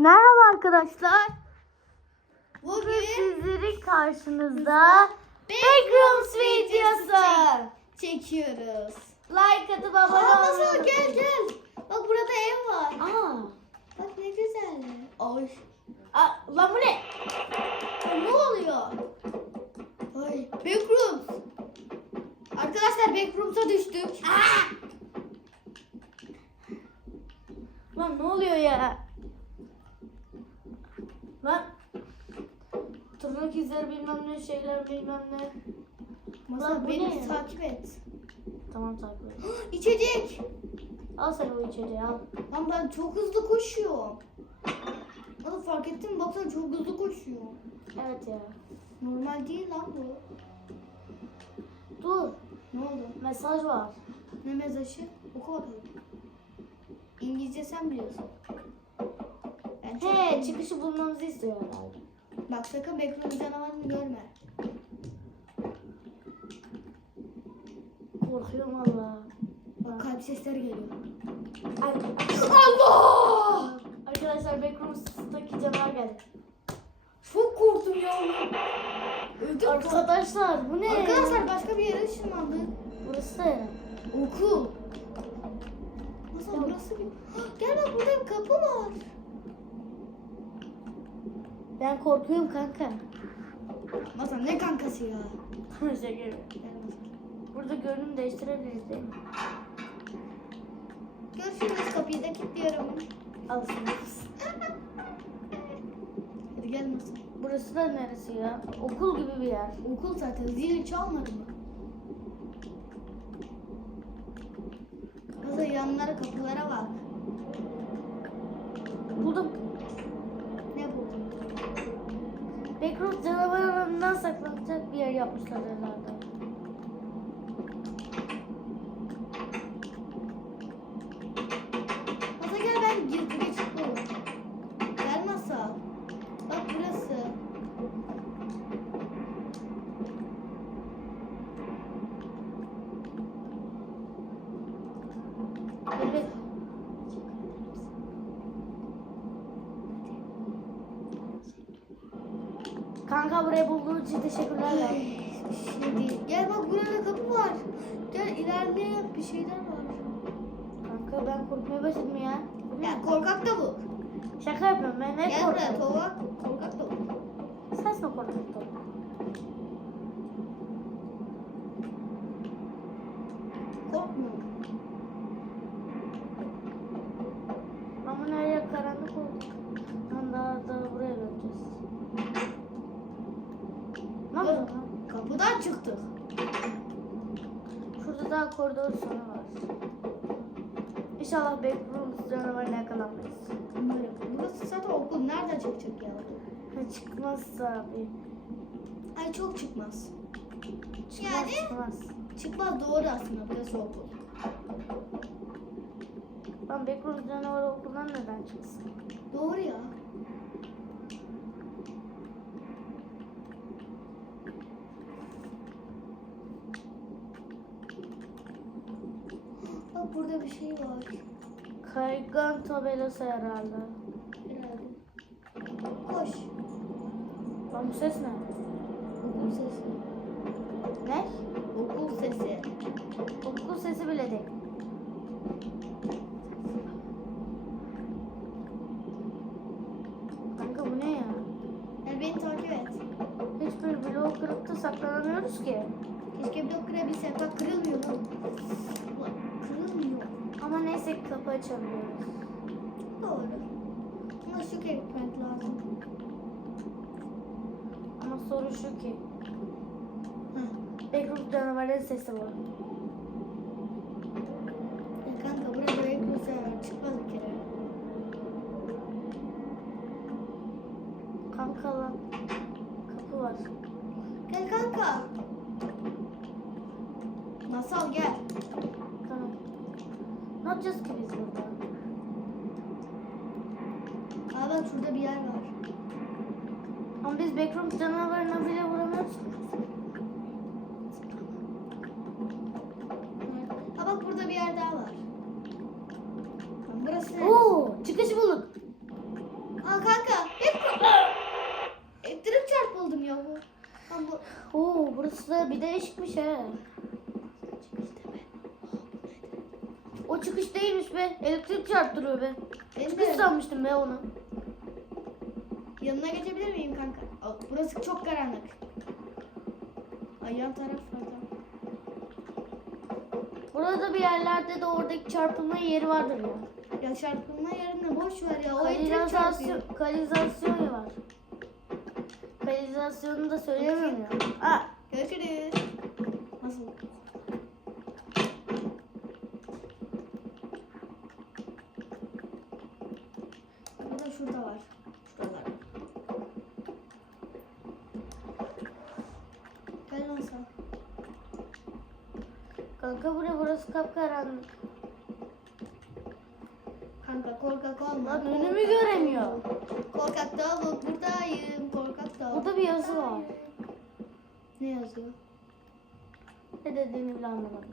Merhaba arkadaşlar. Bugün Sizlerin karşınızda Backrooms videosu. çekiyoruz. Like atıp abone Aa nasıl gel gel. Bak burada ev var. Aa. Bak ne güzel. Ay. Aa, lan bu ne? Aa, ne oluyor? Ay, backrooms. Arkadaşlar backrooms'a düştük. Lan ne oluyor ya? Lan. Tırnak izleri bilmem ne şeyler bilmem ne. Masa Lan beni ne? takip et. Tamam takip et. İçecek. Al sen o içeceği al. Lan ben çok hızlı koşuyorum. Onu fark ettin mi? Baksana çok hızlı koşuyor. Evet ya. Normal değil lan bu. Dur. Ne oldu? Mesaj var. Ne mesajı? Oku bakalım. İngilizce sen biliyorsun. Ben çok He çıkışı bulmamızı istiyor herhalde. Bak sakın backroom canavarını görme. Korkuyorum valla. Bak kalp sesleri geliyor. Ay, Allah! Arkadaşlar Backrooms'taki canavar geldi. Çok korktum ya. Öldüm. Arkadaşlar bu ne? Arkadaşlar başka bir yere ışınlandık. Burası? Okul. Nasıl burası bir... Gel bak burada bir kapı var. Ben korkuyorum kanka. Masa ne kankası ya? Masal. Burada görünüm değiştirebiliriz değil mi? Görüşürüz kapıyı da kilitliyorum. Al sınıf. Hadi gel Masal. Burası da neresi ya? Okul gibi bir yer. Okul zaten zili çalmadı mı? Masal yanlara kapılara bak. Buldum. Ne buldun? Backrooms canavarlarından saklanacak bir yer yapmışlar herhalde. Masa gel ben geçit buldum. Gel Masa. Bak burası. Evet. Burayı bulduğun için teşekkürler. Bir şey. Gel bak burada kapı var. Gel ilerleyelim bir şeyler var. Kanka ben korkmaya başladım ya. Ya korkak da bu. Şaka yapıyorum ben ne Gel buraya korkuyorum. tovak. Korkak da bu. Sensin o korkak tavuk. Korkma. Ama her yer karanlık oldu. Lan daha daha buraya döneceğiz. Ne yapıyorsun lan? Kapıdan çıktık. Şurada daha koridor sonu var. İnşallah backrooms canavarına yakalanmayız. Umarım. Burası zaten okul. Nereden çıkacak ya? Ha, çıkmazsa bir. Ay çok çıkmaz. Çıkmaz, Yani? çıkmaz. Çıkmaz doğru aslında. Burası okul. Lan backrooms canavarı okuldan neden çıksın? Doğru ya. Bak burada bir şey var. Kaygan tabelası herhalde. Herhalde. Koş. Lan bu ses ne? Okul sesi. Ne? Okul sesi. Okul sesi bile değil. Kanka bu ne ya? Yani beni takip et. Hiçbir bloğu kırıp da saklanamıyoruz ki. Keşke blok kırabilsem. Bak kırılmıyor bu. Ama neyse kapı açabiliyoruz. Doğru. Ama şu gitmek lazım. Ama sorun şu ki. Backrooms canavarın sesi var. Ya kanka buraya buraya kırılsa çıkmaz bir kere. Kanka lan. Kapı var. Gel kanka. Masal gel. Tamam. Ne yapacağız ki biz burada? Aa bak şurada bir yer var. Ama biz backroom canavarına bile vuramıyoruz ki. Aa bak burada bir yer daha var. Burası? Oo, çıkış bulduk. Aa kanka hep e, direkt çarpıldım ya bu. Lan bu Oo, burası da bir değişikmiş he. O çıkış değilmiş be. Elektrik çarptırıyor be. Ben Çıkış de sanmıştım be onu. yanına geçebilir miyim kanka? Aa, Burası çok karanlık. Ay yan taraf var. tamam. Burada bir yerlerde de oradaki çarpılma yeri vardır ya. Ya çarpılma yerine boş ver ya. O elektrik çarpıyor. Kanalizasyon, kanalizasyon var. Kanalizasyonu da söylemiyorum ya. Aa, Görüşürüz. Nasıl? Bir de şurada var. Şuralar. Gel lan sen. kanka buraya burası kapkaranlık. Kanka korkak olma. Lan önümü göremiyor. Korkak tavuk buradayım. Korkak tavuk. Burada bir yazı var. Ne yazıyor? Ne dediğini bile anlamadım.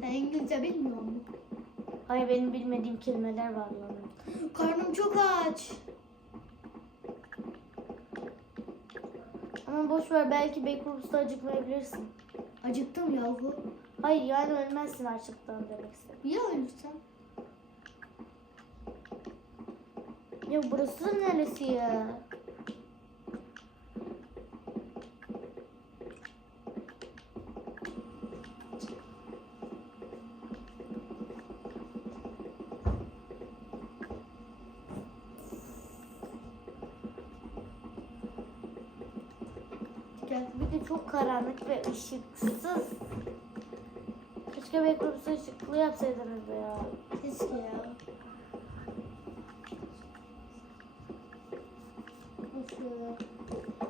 Sen İngilizce bilmiyor musun? Hayır benim bilmediğim kelimeler var lan. Karnım çok aç. Ama boş ver belki Backrooms'ta acıkmayabilirsin. Acıktım yahu. Hayır yani ölmezsin açlıktan demek istedim. Ya ölürsem? Ya burası neresi ya? Bir de çok karanlık ve ışıksız. Keşke Backrooms'ta ışıklı yapsaydınız ya. Keşke ya.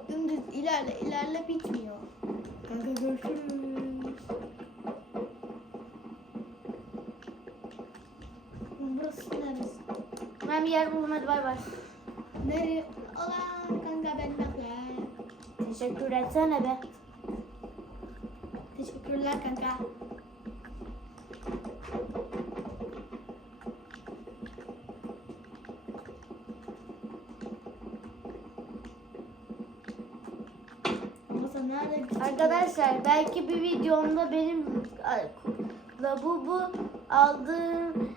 Dümdüz ilerle ilerle bitmiyor. Kanka görüşürüz. Burası neresi? Ben bir yer buldum hadi bay bay. Nereye? Olan kanka ben bekle. Teşekkür etsene be. Teşekkürler kanka. Ama sen nerede gideceksin? Arkadaşlar belki bir videomda benim ay, labubu aldığım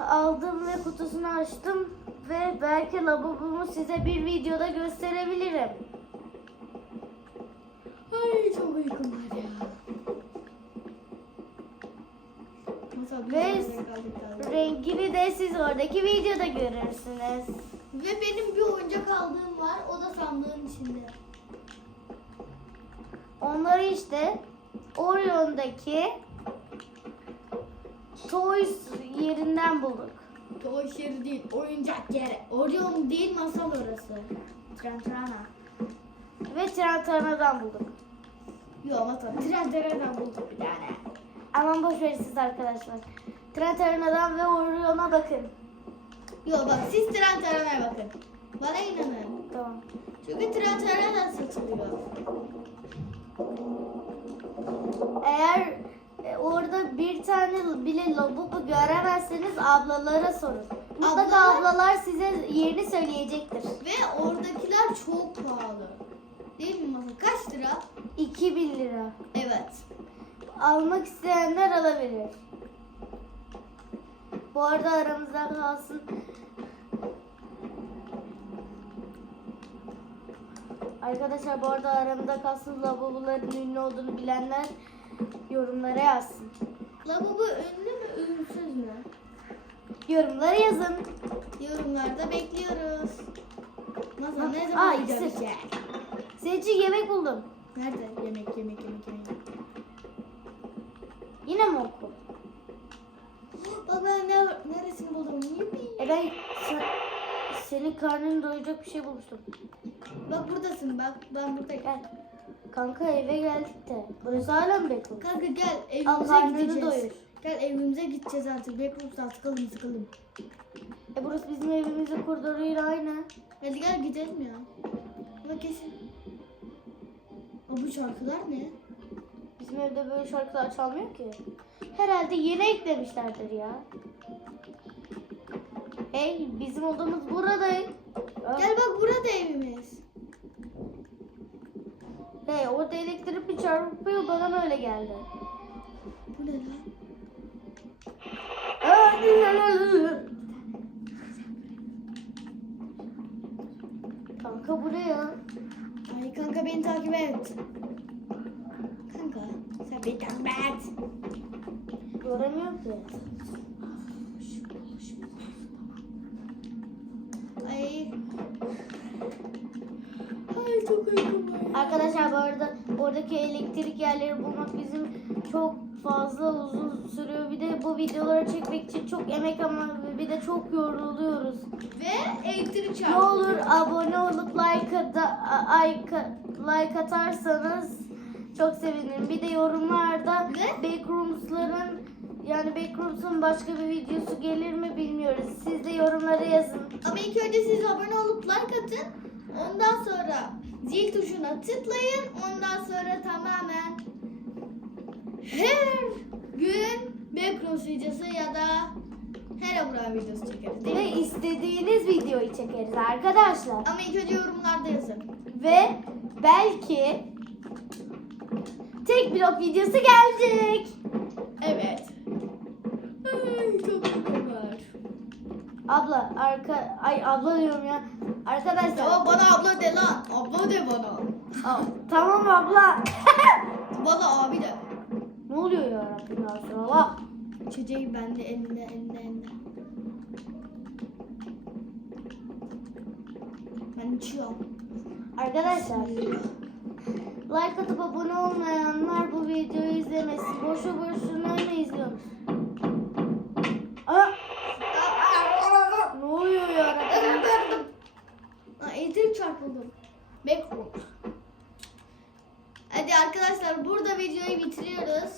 aldım ve kutusunu açtım ve belki labubumu size bir videoda gösterebilirim. Ay çok uykum var ya. Masal bir Ve-. Rengini de siz oradaki videoda görürsünüz. Ve benim bir oyuncak aldığım var. O da sandığın içinde. Onları işte Orion'daki Toys yerinden bulduk. Toy yeri değil, oyuncak yeri. Orion değil, masal orası. Trentrana. Ve Trentana'dan bulduk. Yok masal. Trentrana bulduk bir tane. Aman boş verin siz arkadaşlar. Trentana'dan ve Orion'a bakın. Yok bak siz Trentana'ya bakın. Bana inanın. Tamam. Çünkü Trentrana seçiliyor. Eğer e, orada bir tane bile labubu göremezseniz ablalara sorun. Mutlaka Ablalar- ablalar size yerini söyleyecektir. Ve oradakiler çok pahalı. Değil mi masal? Kaç lira? 2000 lira. Evet. Almak isteyenler alabilir. Bu arada aramızda kalsın. Arkadaşlar bu arada aramızda kalsın lavaboların ünlü olduğunu bilenler yorumlara yazsın. Lavabo ünlü mü, ünsüz mü? Yorumlara yazın. Yorumlarda bekliyoruz. Ha, ne aa, zaman gelecek? Senin için yemek buldum. Nerede? Yemek, yemek, yemek, yemek. Yine mi okul? Bak ben ne, neresini buldum? Yippi. E ben sen- senin karnını doyuracak bir şey bulmuştum. Bak buradasın bak. Ben buradayım. Gel. Kanka eve geldik de. Burası hala mı bekliyor? Kanka gel Al evimize karnını gideceğiz. doyur. Gel evimize gideceğiz artık. Backrooms'tan sıkıldım sıkıldım. E burası bizim evimizin koridoruyla aynı. Hadi gel gidelim ya. Ama kesin. Aa, bu şarkılar ne? Bizim evde böyle şarkılar çalmıyor ki. Herhalde yeni eklemişlerdir ya. Hey bizim odamız burada. Gel bak burada evimiz. Hey orada elektrik bir çarpıyor bana öyle geldi? Bu ne lan? Kanka bu ne ya? Ay kanka beni takip et. Kanka sen beni takip et. Göremiyorum ki. Ay. Ay çok uykum var. Arkadaşlar bu arada oradaki elektrik yerleri bulmak bizim çok fazla uzun sürüyor. Bir de bu videoları çekmek için çok emek ama bir de çok yoruluyoruz. Ve elektrik Ne çarptı. olur abone olup like, ata- a- like, like atarsanız çok sevinirim. Bir de yorumlarda Ne? Backrooms'ların yani Backrooms'un başka bir videosu gelir mi bilmiyoruz. Siz de yorumlara yazın. Ama ilk önce siz abone olup like atın. Ondan sonra zil tuşuna tıklayın. Ondan sonra tamamen her gün Macros videosu ya da Herobrine videosu çekeriz değil Ve mi? istediğiniz videoyu çekeriz arkadaşlar. Ama ilk önce yorumlarda yazın. Ve belki tek blok videosu gelecek. Evet. Ay çok var. Abla arka ay abla diyorum ya. Arkadaşlar. Tamam bana abla de lan. Abla de bana. Aa, tamam abla. Bana abi de. ne oluyor ya Rabbim ya Resulallah? İçeceği bende elinde elinde elinde. Ben içiyorum. Arkadaşlar like atıp abone olmayanlar bu videoyu izlemesin. Boşu boşuna mı izliyorsunuz? Aa, ne oluyor ya elektrik çarpıldım. Backroom. Hadi arkadaşlar burada videoyu bitiriyoruz.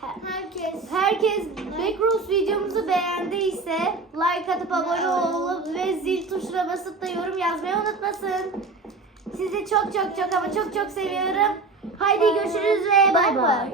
Herkes Herkes Backroom videomuzu beğendiyse like atıp abone olup ve zil tuşuna basıp da yorum yazmayı unutmasın. Sizi çok çok çok ama çok çok seviyorum. Haydi görüşürüz ve bay bay.